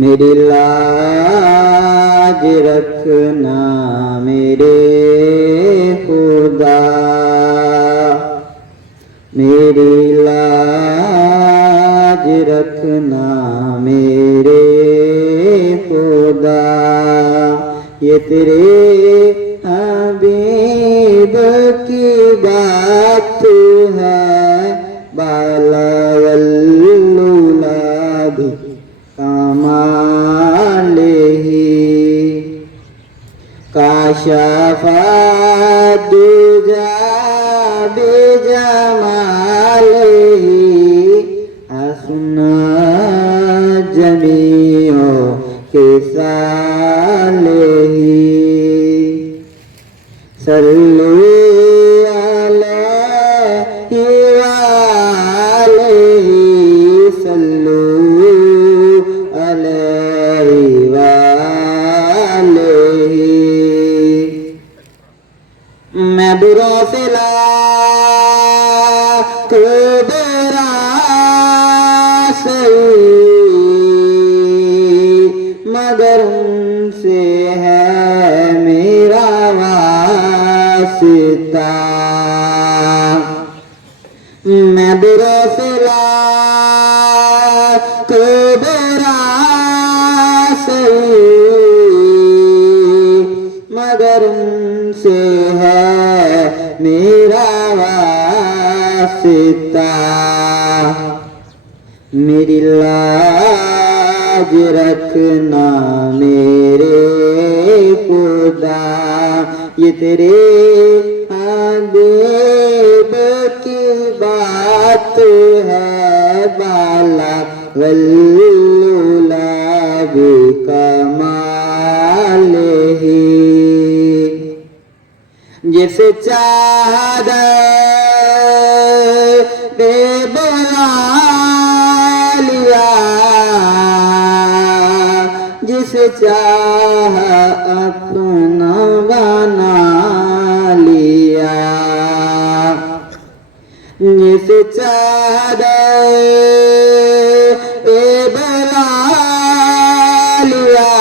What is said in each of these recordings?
میری لاج رکھنا میرے خدا، میری لاج رکھنا میرے خدا، یہ تیرے حبیب کی بات ہے، بالا واللولا بھی کمالہ، کاشف الدجى بجمالہ، حسن جمیع خصالہ، صلو علیہ وآلہ، صلو علیہ وآلہ، میں بروں سے لاکھ برا سہی، مگر ان سے ہے میرا واسطہ، میں بروں سے لاکھ برا سہی، مگر ان سے ہے میرا واسطہ، میری لاج رکھنا میرے خدا، یہ تیرے حبیب کی بات ہے، بالا واللولا بکمالہ، جس چادر پہ بلا لیا، جس چاہ اپنا بنا لیا، جس چادر پہ بلا لیا،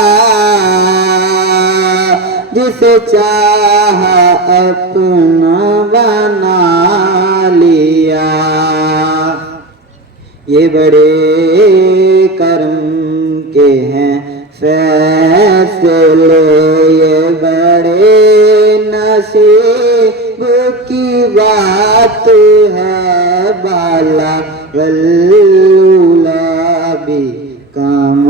جس چاہ اپنا بنا لیا، یہ بڑے کرم کے ہیں فیصلے، یہ بڑے نصیب کی بات ہے، بالا واللولا بکمالہ۔